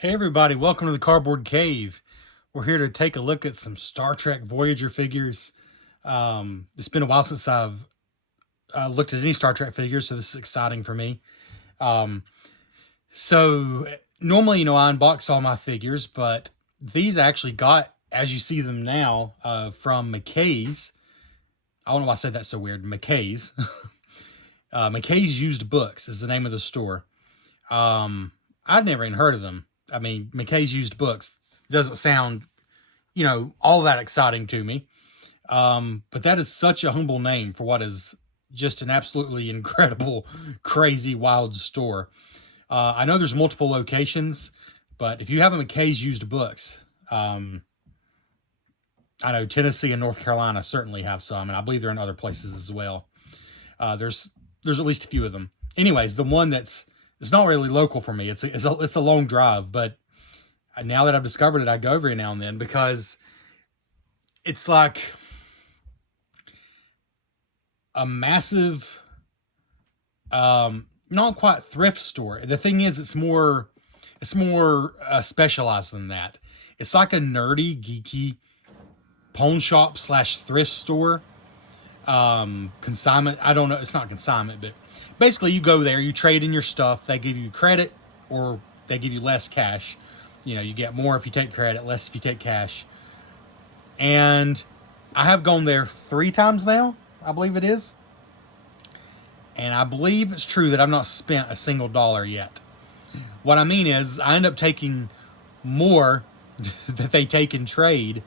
Hey everybody, welcome to the Cardboard Cave. We're here to take a look at some Star Trek Voyager figures. It's been a while since I've looked at any Star Trek figures, so this is exciting for me. Um, so normally, I unbox all my figures, but these I actually got, as you see them now, from McKay's. I don't know why I said that so weird. McKay's. McKay's Used Books is the name of the store. I'd never even heard of them. I mean, McKay's Used Books doesn't sound, all that exciting to me. But that is such a humble name for what is just an absolutely incredible, crazy, wild store. I know there's multiple locations, but if you have a McKay's Used Books, I know Tennessee and North Carolina certainly have some, and I believe they're in other places as well. There's at least a few of them. Anyways, the one it's not really local for me. It's a long drive, but now that I've discovered it, I go every now and then because it's like a massive, not quite thrift store. The thing is, it's more specialized than that. It's like a nerdy, geeky pawn shop / thrift store. Consignment. I don't know. It's not consignment, but basically you go there, you trade in your stuff. They give you credit or they give you less cash. You get more if you take credit, less if you take cash. And I have gone there 3 times now, I believe it is. And I believe it's true that I've not spent a single dollar yet. What I mean is I end up taking more that they take in trade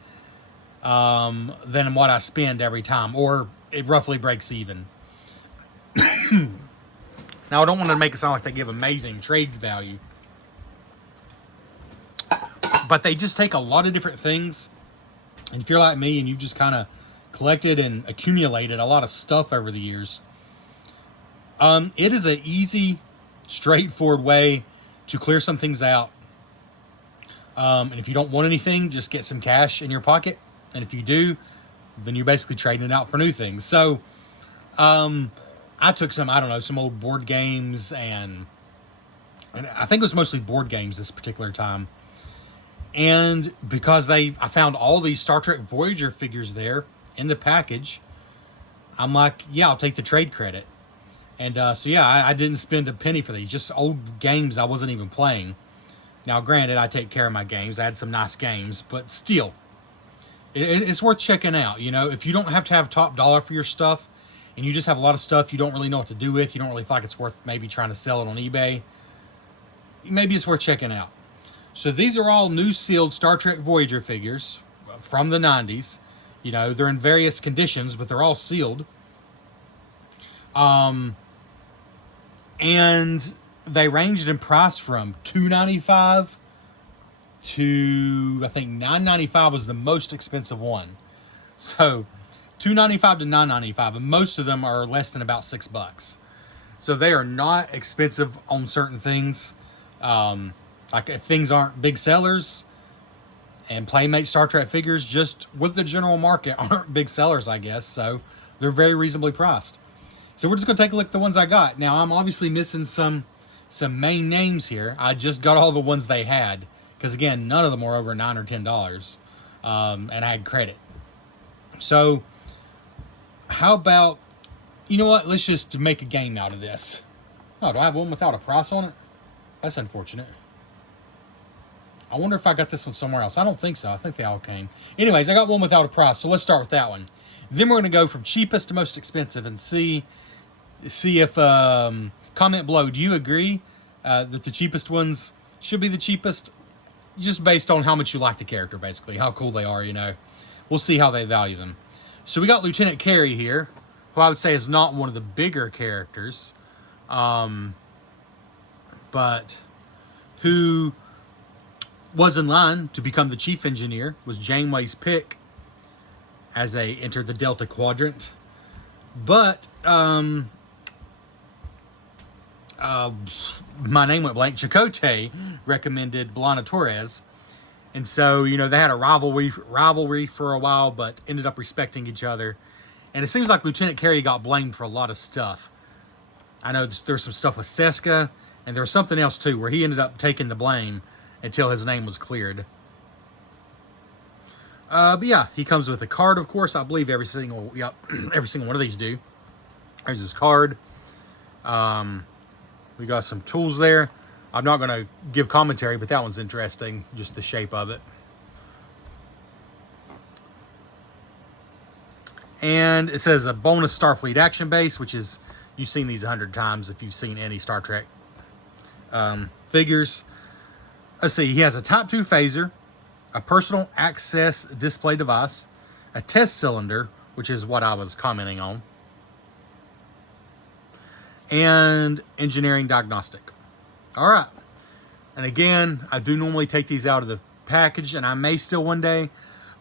than what I spend every time, or it roughly breaks even. Now, I don't want to make it sound like they give amazing trade value, but they just take a lot of different things. And if you're like me and you just kind of collected and accumulated a lot of stuff over the years, it is an easy, straightforward way to clear some things out. And if you don't want anything, just get some cash in your pocket. And if you do, then you're basically trading it out for new things. So, I took some old board games and I think it was mostly board games this particular time. And because I found all these Star Trek Voyager figures there in the package, I'm like, yeah, I'll take the trade credit. And I didn't spend a penny for these, just old games I wasn't even playing. Now, granted, I take care of my games. I had some nice games, but still, it's worth checking out. If you don't have to have top dollar for your stuff, and you just have a lot of stuff you don't really know what to do with, you don't really feel like it's worth maybe trying to sell it on eBay, maybe it's worth checking out. So these are all new sealed Star Trek Voyager figures from the 90s. They're in various conditions, but they're all sealed. And they ranged in price from $2.95 to, I think, $9.95 was the most expensive one. So $2.95 to $9.95, and most of them are less than about $6. So they are not expensive on certain things. Like if things aren't big sellers, and Playmate Star Trek figures just with the general market aren't big sellers, I guess. So they're very reasonably priced. So we're just going to take a look at the ones I got. Now, I'm obviously missing some main names here. I just got all the ones they had. Because, again, none of them were over $9 or $10. And I had credit. So, how about, you know what? Let's just make a game out of this. Oh, do I have one without a price on it? That's unfortunate. I wonder if I got this one somewhere else. I don't think so. I think they all came. Anyways, I got one without a price. So, let's start with that one. Then we're going to go from cheapest to most expensive and see if, comment below, do you agree that the cheapest ones should be the cheapest? Just based on how much you like the character, basically. How cool they are, We'll see how they value them. So we got Lieutenant Carey here, who I would say is not one of the bigger characters, but who was in line to become the chief engineer, was Janeway's pick as they entered the Delta Quadrant. But my name went blank. Chakotay recommended Torres. And so, they had a rivalry for a while, but ended up respecting each other. And it seems like Lieutenant Carey got blamed for a lot of stuff. I know there's some stuff with Seska, and there was something else too, where he ended up taking the blame. until his name was cleared. But yeah, he comes with a card, of course. I believe every single one of these do. There's his card. We got some tools there. I'm not going to give commentary, but that one's interesting. Just the shape of it. And it says a bonus Starfleet action base, which is, you've seen these 100 times if you've seen any Star Trek figures. Let's see, he has a Type 2 phaser, a personal access display device, a test cylinder, which is what I was commenting on, and engineering diagnostic. All right. And again, I do normally take these out of the package, and I may still one day,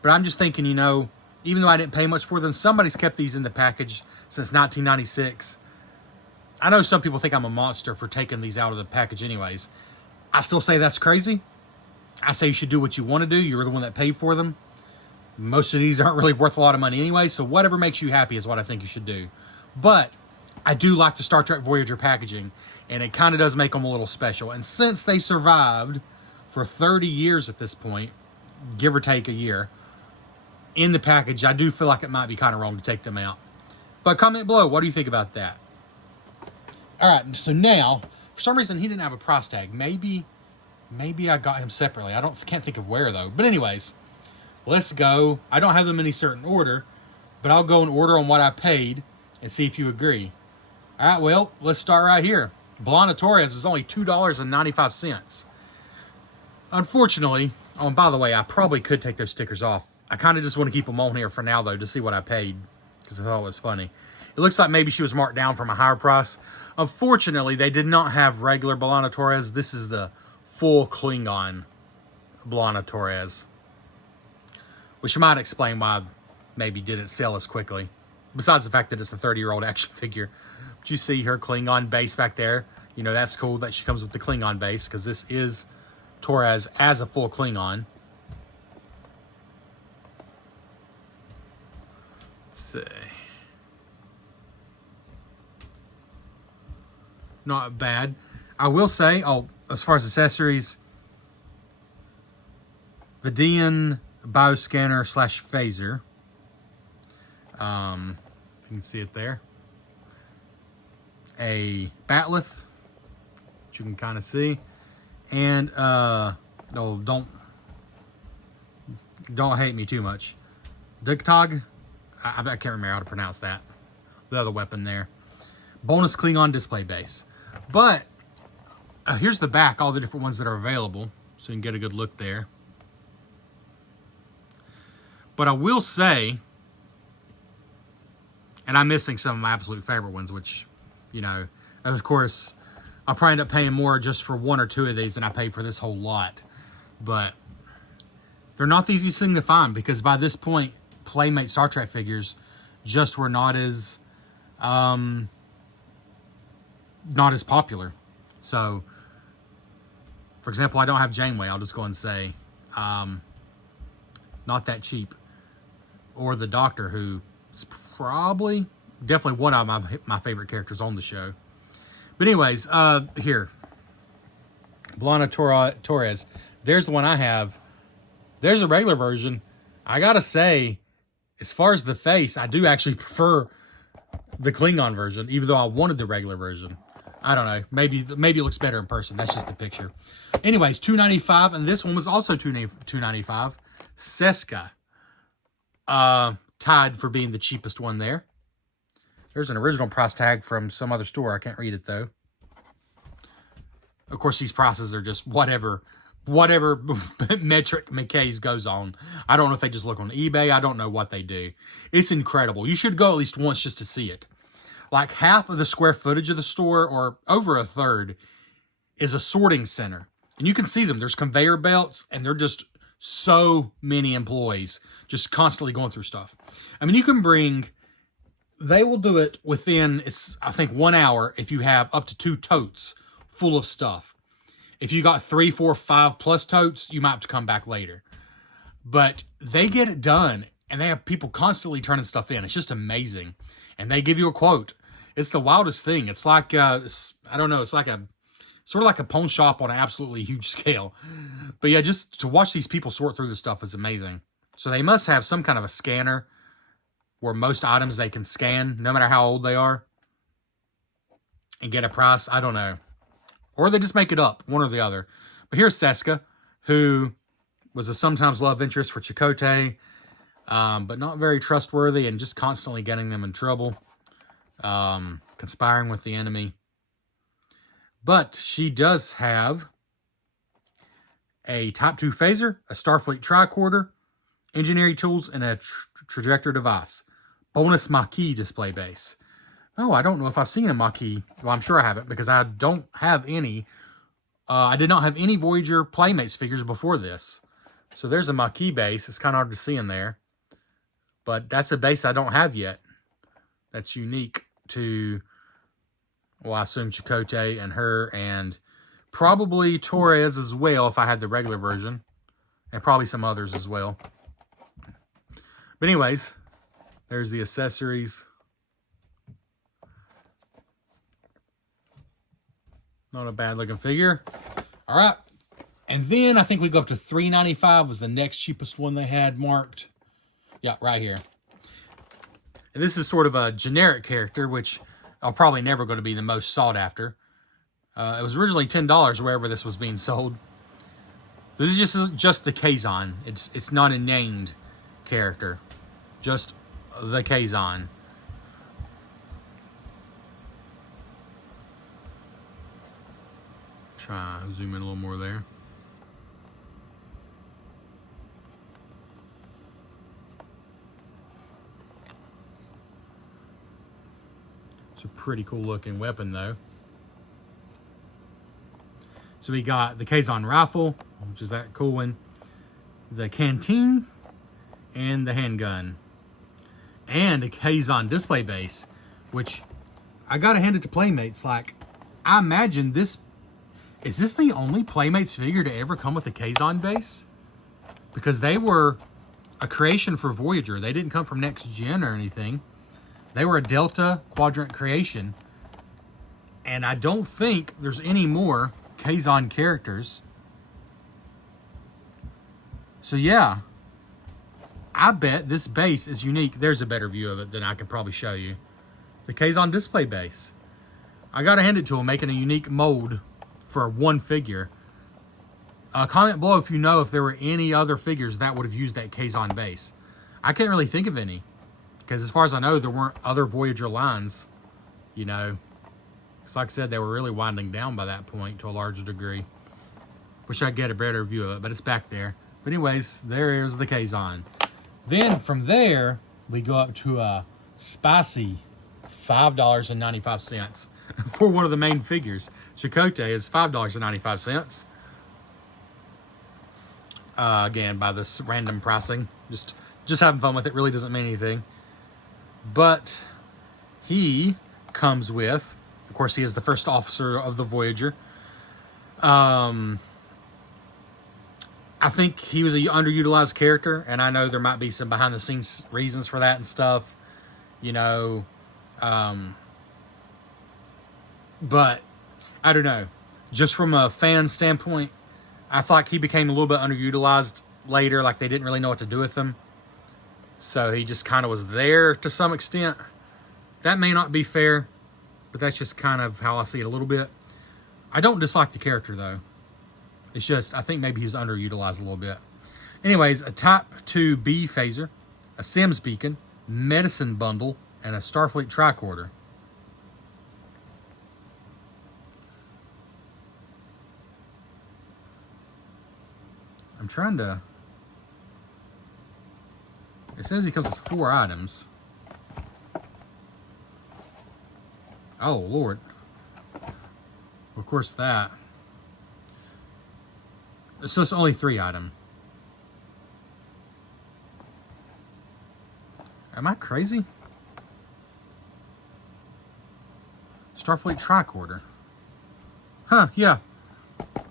but I'm just thinking, you know, even though I didn't pay much for them, somebody's kept these in the package since 1996. I know some people think I'm a monster for taking these out of the package anyways. I still say that's crazy. I say you should do what you want to do. You're the one that paid for them. Most of these aren't really worth a lot of money anyway, so whatever makes you happy is what I think you should do. But I do like the Star Trek Voyager packaging, and it kind of does make them a little special. And since they survived for 30 years at this point, give or take a year, in the package, I do feel like it might be kind of wrong to take them out. But comment below, what do you think about that? All right, so now, for some reason, he didn't have a price tag. Maybe I got him separately. Can't think of where, though. But anyways, let's go. I don't have them in any certain order, but I'll go in order on what I paid and see if you agree. All right, well, let's start right here. Blonde Torres is only $2.95. Unfortunately, oh, and by the way, I probably could take those stickers off. I kind of just want to keep them on here for now, though, to see what I paid, because I thought it was funny. It looks like maybe she was marked down from a higher price. Unfortunately, they did not have regular Blonde Torres. This is the full Klingon Blonde Torres, which might explain why maybe didn't sell as quickly. Besides the fact that it's a 30-year-old action figure. But you see her Klingon base back there. You know, that's cool that she comes with the Klingon base, because this is Torres as a full Klingon. Let's see. Not bad. I will say, as far as accessories, Vidian bioscanner / phaser. You can see it there. A batleth, which you can kind of see, and no, don't hate me too much. Dugtog, I can't remember how to pronounce that. The other weapon there. Bonus Klingon display base. But here's the back, all the different ones that are available, so you can get a good look there. But I will say, and I'm missing some of my absolute favorite ones, which, you know, of course, I'll probably end up paying more just for one or two of these than I paid for this whole lot. But they're not the easiest thing to find, because by this point, Playmate Star Trek figures just were not as popular. So, for example, I don't have Janeway. I'll just go and say, not that cheap. Or the Doctor, who is definitely one of my favorite characters on the show. But anyways, here. Blonde Torres. There's the one I have. There's a regular version. I gotta say, as far as the face, I do actually prefer the Klingon version, even though I wanted the regular version. I don't know. Maybe it looks better in person. That's just the picture. Anyways, $2.95, and this one was also $2.95. Seska, tied for being the cheapest one there. There's an original price tag from some other store. I can't read it though. Of course, these prices are just whatever metric McKay's goes on. I don't know if they just look on eBay. I don't know what they do. It's incredible. You should go at least once just to see it. Like half of the square footage of the store, or over a third, is a sorting center. And you can see them. There's conveyor belts, and they're just so many employees just constantly going through stuff. I mean, you can bring, they will do it within, I think 1 hour if you have up to 2 totes full of stuff. If you got 3, 4, 5 plus totes, you might have to come back later. But they get it done, and they have people constantly turning stuff in. It's just amazing. And they give you a quote. It's the wildest thing. It's like, I don't know, it's like a Sort of like a pawn shop on an absolutely huge scale. But yeah, just to watch these people sort through this stuff is amazing. So they must have some kind of a scanner where most items they can scan, no matter how old they are, and get a price. I don't know. Or they just make it up, one or the other. But here's Seska, who was a sometimes love interest for Chakotay, but not very trustworthy and just constantly getting them in trouble, conspiring with the enemy. But she does have a Type 2 phaser, a Starfleet tricorder, engineering tools, and a trajector device. Bonus McKay display base. Oh, I don't know if I've seen a McKay. Well, I'm sure I haven't because I don't have any. I did not have any Voyager Playmates figures before this. So there's a McKay base. It's kind of hard to see in there. But that's a base I don't have yet. That's unique to, well, I assume Chakotay and her, and probably Torres as well if I had the regular version. And probably some others as well. But anyways, there's the accessories. Not a bad looking figure. All right. And then I think we go up to $3.95 was the next cheapest one they had marked. Yeah, right here. And this is sort of a generic character, which are probably never going to be the most sought after. It was originally $10 wherever this was being sold. So this is just the Kazon. It's not a named character. Just the Kazon. Try zoom in a little more there. It's a pretty cool looking weapon though. So we got the Kazon rifle, which is that cool one, the canteen, and the handgun. And a Kazon display base, which I gotta hand it to Playmates. Like, I imagine this, is this the only Playmates figure to ever come with a Kazon base? Because they were a creation for Voyager. They didn't come from Next Gen or anything. They were a Delta Quadrant creation. And I don't think there's any more Kazon characters. So yeah, I bet this base is unique. There's a better view of it than I can probably show you. The Kazon display base. I gotta hand it to them, making a unique mold for one figure. Comment below if you know if there were any other figures that would have used that Kazon base. I can't really think of any, because as far as I know, there weren't other Voyager lines, you know. Because like I said, they were really winding down by that point to a large degree. Wish I'd get a better view of it, but it's back there. But anyways, there is the Kazon. Then from there, we go up to a spicy $5.95 for one of the main figures. Chakotay is $5.95. Again, by this random pricing. Just having fun with it. Really doesn't mean anything. But he comes with, of course, he is the first officer of the Voyager. I think he was an underutilized character, and I know there might be some behind-the-scenes reasons for that and stuff, you know. But I don't know. Just from a fan standpoint, I feel like he became a little bit underutilized later, like they didn't really know what to do with him. So he just kind of was there to some extent. That may not be fair, but that's just kind of how I see it a little bit. I don't dislike the character, though. It's just, I think maybe he's underutilized a little bit. Anyways, a Type 2B phaser, a Sims beacon, medicine bundle, and a Starfleet tricorder. I'm trying to... It says he comes with 4 items. Oh, Lord. Of course, that. So it's only 3 items. Am I crazy? Starfleet tricorder. Huh, yeah.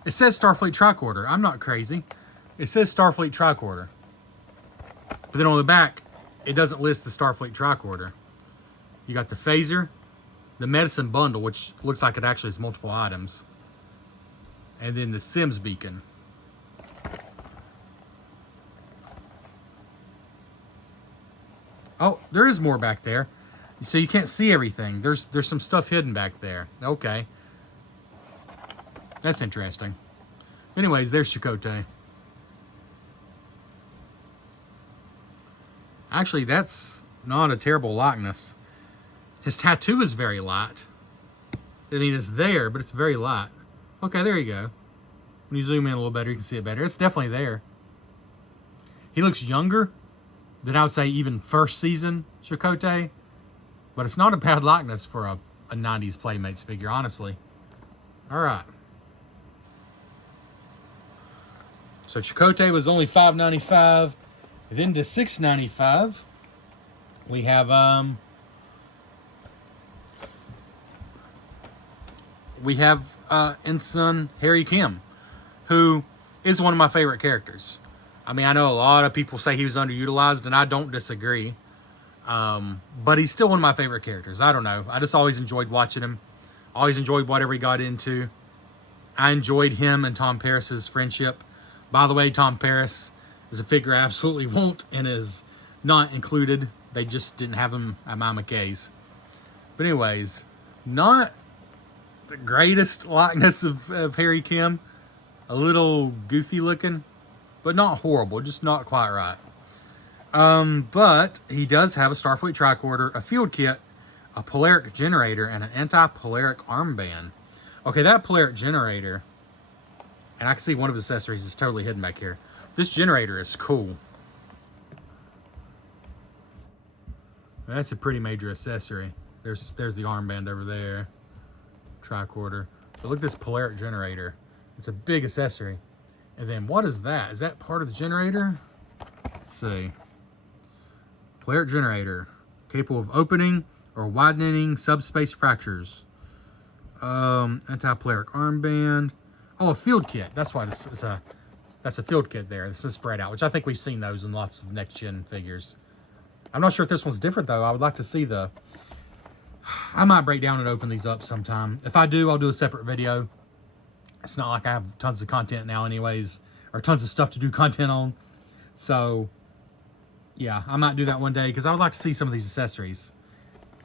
It says Starfleet tricorder. I'm not crazy. It says Starfleet tricorder. But then on the back, it doesn't list the Starfleet tricorder. You got the phaser, the medicine bundle, which looks like it actually has multiple items. And then the Sims beacon. Oh, there is more back there. So you can't see everything. There's some stuff hidden back there. Okay. That's interesting. Anyways, there's Chakotay. Actually, that's not a terrible likeness. His tattoo is very light. I mean, it's there, but it's very light. Okay, there you go. When you zoom in a little better, you can see it better. It's definitely there. He looks younger than I would say even first season Chakotay. But it's not a bad likeness for a 90s Playmates figure, honestly. Alright. So Chakotay was only $5.95. Then to $6.95, we have Ensign Harry Kim, who is one of my favorite characters. I mean, I know a lot of people say he was underutilized, and I don't disagree. But he's still one of my favorite characters. I don't know. I just always enjoyed watching him. Always enjoyed whatever he got into. I enjoyed him and Tom Paris's friendship. By the way, Tom Paris is a figure I absolutely want and is not included. They just didn't have him at my McKay's. But anyways, not the greatest likeness of Harry Kim. A little goofy looking, but not horrible. Just not quite right. But he does have a Starfleet tricorder, a field kit, a polaric generator, and an anti-polaric armband. Okay, that polaric generator, and I can see one of his accessories is totally hidden back here. This generator is cool. That's a pretty major accessory. There's the armband over there. Tricorder. But look at this polaric generator. It's a big accessory. And then what is that? Is that part of the generator? Let's see. Polaric generator. Capable of opening or widening subspace fractures. Anti-polaric armband. Oh, a field kit. That's why this is that's a field kit there. This is spread out, which I think we've seen those in lots of next-gen figures. I'm not sure if this one's different, though. I would like to see the... I might break down and open these up sometime. If I do, I'll do a separate video. It's not like I have tons of content now anyways, or tons of stuff to do content on. So, yeah, I might do that one day, because I would like to see some of these accessories.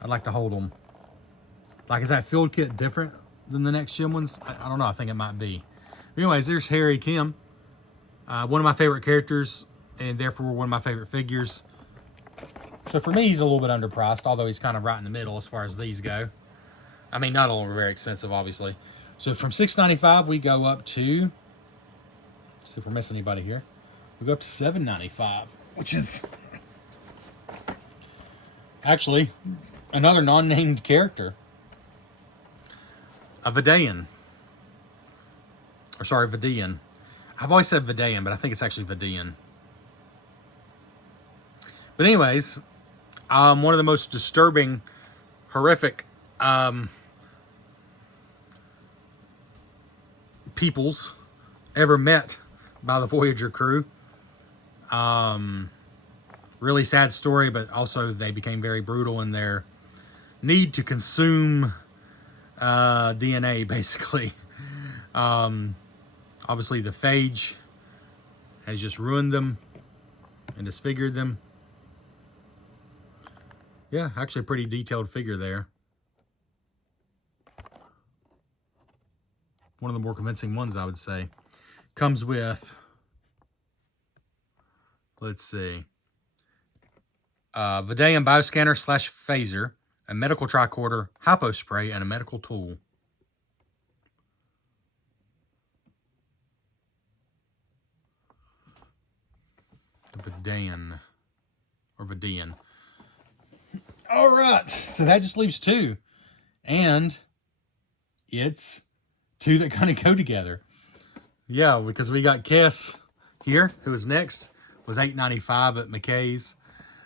I'd like to hold them. Like, is that field kit different than the next-gen ones? I don't know. I think it might be. Anyways, there's Harry Kim. One of my favorite characters, and therefore one of my favorite figures. So for me, he's a little bit underpriced, although he's kind of right in the middle as far as these go. I mean, not all are very expensive, obviously. So from $6.95, we go up to... Let's see if we're missing anybody here. We go up to $7.95, which is... actually, another non-named character. A Vidian. Or sorry, Vidian. I've always said Vidian, but I think it's actually Vidian. But anyways, one of the most disturbing, horrific peoples ever met by the Voyager crew. Really sad story, but also they became very brutal in their need to consume DNA, basically. Obviously, the phage has just ruined them and disfigured them. Yeah, actually a pretty detailed figure there. One of the more convincing ones, I would say. Comes with, let's see, Vidian bioscanner / phaser, a medical tricorder, hypo spray, and a medical tool. Vidian. Or Vidian. All right. So that just leaves two. And it's two that kind of go together. Yeah, because we got Kess here, who was next. Was $8.95 at McKay's.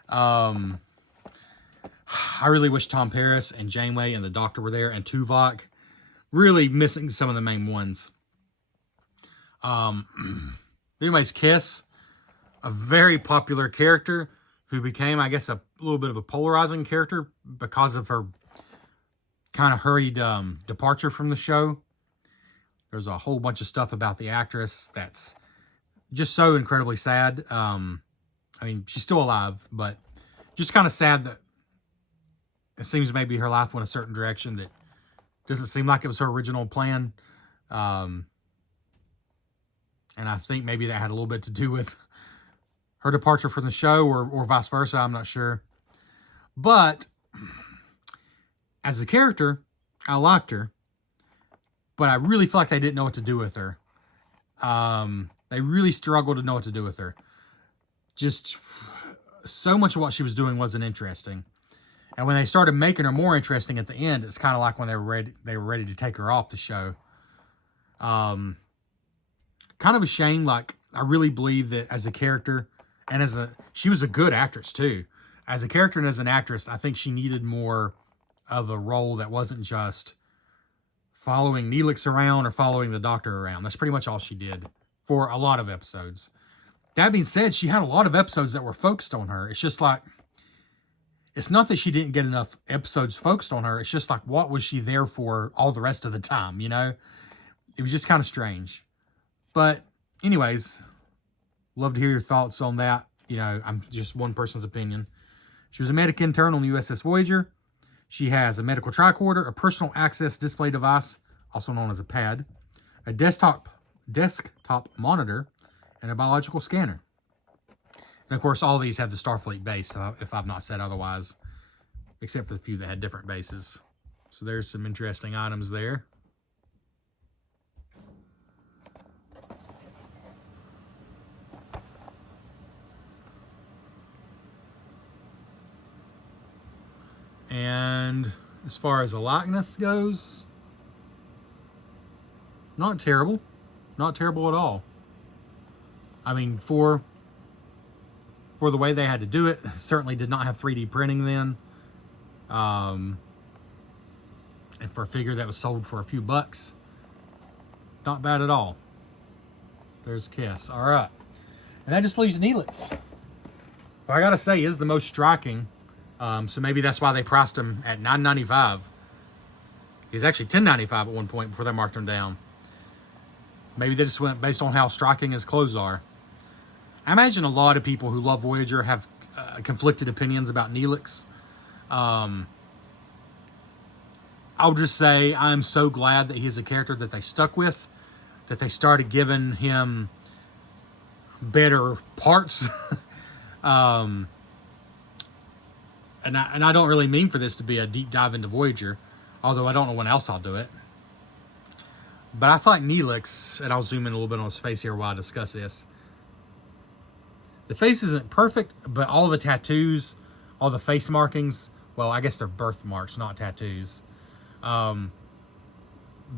I really wish Tom Paris and Janeway and the Doctor were there, and Tuvok. Really missing some of the main ones. Anyways, Kess, a very popular character who became, I guess, a little bit of a polarizing character because of her kind of hurried departure from the show. There's a whole bunch of stuff about the actress that's just so incredibly sad. I mean, she's still alive, but just kind of sad that it seems maybe her life went a certain direction that doesn't seem like it was her original plan. And I think maybe that had a little bit to do with her departure from the show, or vice versa. I'm not sure. But as a character, I liked her. But I really feel like they didn't know what to do with her. They really struggled to know what to do with her. Just so much of what she was doing wasn't interesting. And when they started making her more interesting at the end, it's kind of like when they were ready to take her off the show. Kind of a shame. Like, I really believe that as a character, and she was a good actress too. As a character and as an actress, I think she needed more of a role that wasn't just following Neelix around or following the Doctor around. That's pretty much all she did for a lot of episodes. That being said, she had a lot of episodes that were focused on her. It's just like, it's not that she didn't get enough episodes focused on her. It's just like, what was she there for all the rest of the time, you know? It was just kind of strange. But anyways, love to hear your thoughts on that. You know, I'm just one person's opinion. She was a medic intern on the USS Voyager. She has a medical tricorder, a personal access display device, also known as a pad, a desktop monitor, and a biological scanner. And of course, all these have the Starfleet base, if I've not said otherwise, except for the few that had different bases. So there's some interesting items there. And as far as the likeness goes, not terrible. Not terrible at all. I mean, for the way they had to do it, certainly did not have 3D printing then. And for a figure that was sold for a few bucks, not bad at all. There's Kes. All right. And that just leaves Neelix. But I gotta say, is the most striking. So maybe that's why they priced him at $9.95. He was actually $10.95 at one point before they marked him down. Maybe they just went based on how striking his clothes are. I imagine a lot of people who love Voyager have conflicted opinions about Neelix. I'll just say I'm so glad that he's a character that they stuck with, that they started giving him better parts. And I don't really mean for this to be a deep dive into Voyager, although I don't know when else I'll do it. But I thought Neelix, and I'll zoom in a little bit on his face here while I discuss this. The face isn't perfect, but all the tattoos, all the face markings, well, I guess they're birthmarks, not tattoos.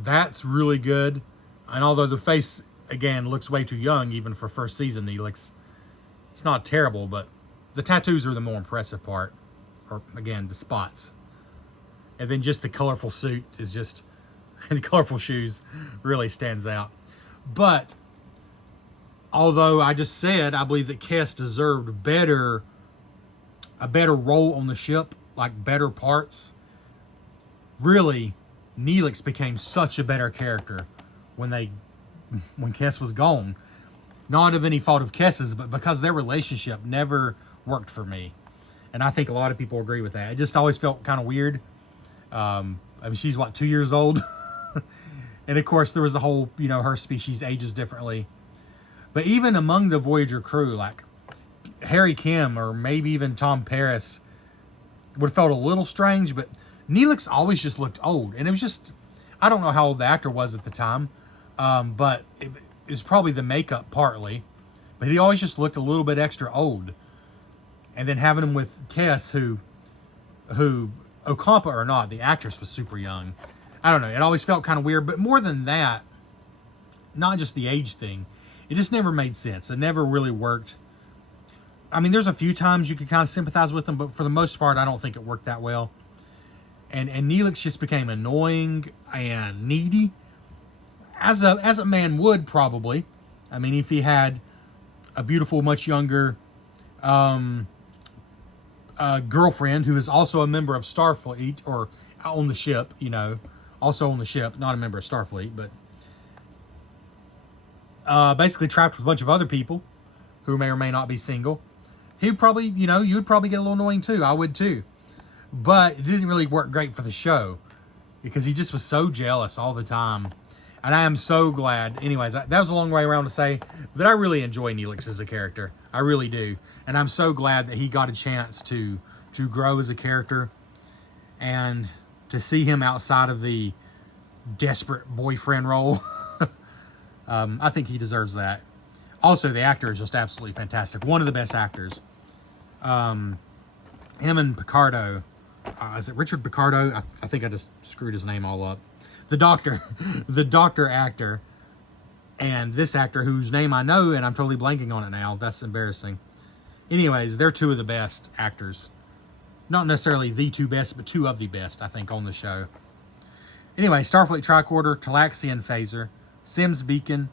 That's really good. And although the face, again, looks way too young, even for first season Neelix, it's not terrible, but the tattoos are the more impressive part. Or, again, the spots. And then just the colorful suit is just... and the colorful shoes really stands out. But, although I just said I believe that Kes deserved a better role on the ship, like better parts, really, Neelix became such a better character when Kes was gone. Not of any fault of Kes's, but because their relationship never worked for me. And I think a lot of people agree with that. It just always felt kind of weird. I mean, she's, what, 2 years old? And, of course, there was the whole, you know, her species ages differently. But even among the Voyager crew, like Harry Kim or maybe even Tom Paris would have felt a little strange. But Neelix always just looked old. And it was just, I don't know how old the actor was at the time. But it was probably the makeup partly. But he always just looked a little bit extra old. And then having him with Kes, who Ocampa or not, the actress was super young. I don't know. It always felt kind of weird. But more than that, not just the age thing, it just never made sense. It never really worked. I mean, there's a few times you could kind of sympathize with them, but for the most part, I don't think it worked that well. And Neelix just became annoying and needy, as a man would probably. I mean, if he had a beautiful, much younger girlfriend who is also a member of Starfleet, or on the ship, you know, also on the ship, not a member of Starfleet, but basically trapped with a bunch of other people who may or may not be single. He'd probably, you know, you'd probably get a little annoying too. I would too. But it didn't really work great for the show because he just was so jealous all the time. And I am so glad. Anyways, that was a long way around to say that I really enjoy Neelix as a character. I really do. And I'm so glad that he got a chance to grow as a character and to see him outside of the desperate boyfriend role. I think he deserves that. Also, the actor is just absolutely fantastic. One of the best actors. Him and Picardo. Is it Richard Picardo? I think I just screwed his name all up. The doctor. The doctor actor. And this actor whose name I know, and I'm totally blanking on it now. That's embarrassing. Anyways, they're two of the best actors. Not necessarily the two best, but two of the best, I think, on the show. Anyway, Starfleet Tricorder, Talaxian Phaser, Sims Beacon,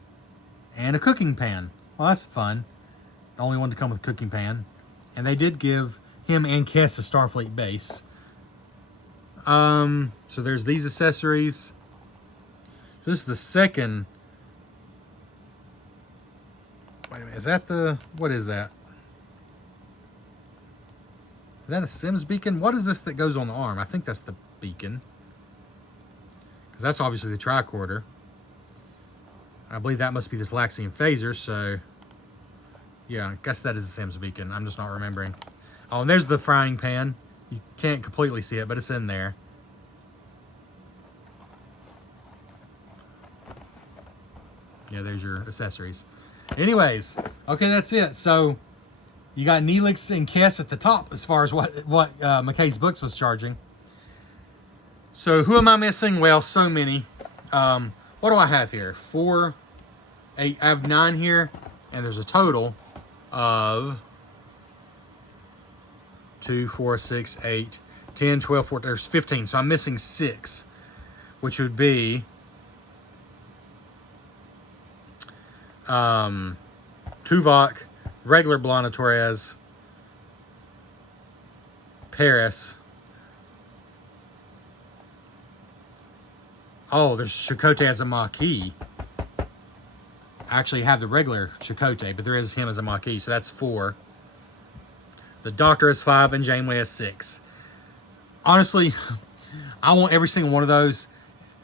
and a cooking pan. Well, that's fun. The only one to come with a cooking pan. And they did give him and Kes a Starfleet base. So there's these accessories. So this is the second. Wait a minute, is that the, what is that? Is that a Sims beacon? What is this that goes on the arm? I think that's the beacon. Because that's obviously the tricorder. I believe that must be the Talaxian phaser, so yeah, I guess that is the Sims beacon. I'm just not remembering. Oh, and there's the frying pan. You can't completely see it, but it's in there. Yeah, there's your accessories. Anyways, okay, that's it. So you got Neelix and Kes at the top as far as what McKay's books was charging. So who am I missing? Well, so many. What do I have here? 4, 8. I have 9 here, and there's a total of 2, 4, 6, 8, 10, 12, 14. There's 15. So I'm missing 6, which would be Tuvok, regular Blonde Torres, Paris. Oh, there's Chakotay as a Maquis. I actually have the regular Chakotay, but there is him as a Maquis, so that's 4. The Doctor is 5, and Janeway is 6. Honestly, I want every single one of those.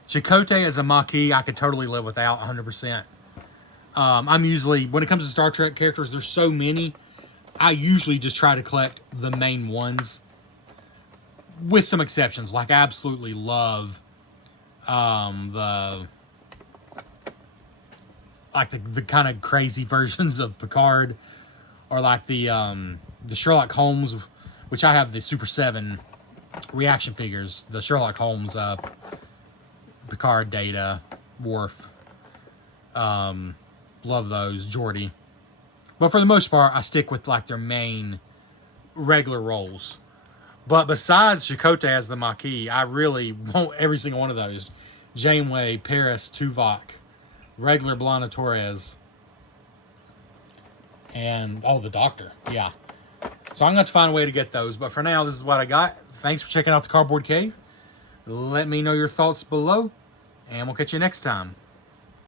Chakotay as a Maquis, I could totally live without 100%. I'm usually, when it comes to Star Trek characters, there's so many, I usually just try to collect the main ones. With some exceptions, like I absolutely love the kind of crazy versions of Picard, or like the Sherlock Holmes, which I have the Super 7 reaction figures, the Sherlock Holmes, Picard, Data, Worf, love those, Geordi. But for the most part, I stick with like their main regular roles. But besides Chakotay as the Maquis, I really want every single one of those. Janeway, Paris, Tuvok, regular Blonde Torres, and the Doctor. Yeah. So I'm going to have to find a way to get those. But for now, this is what I got. Thanks for checking out the Cardboard Cave. Let me know your thoughts below, and we'll catch you next time.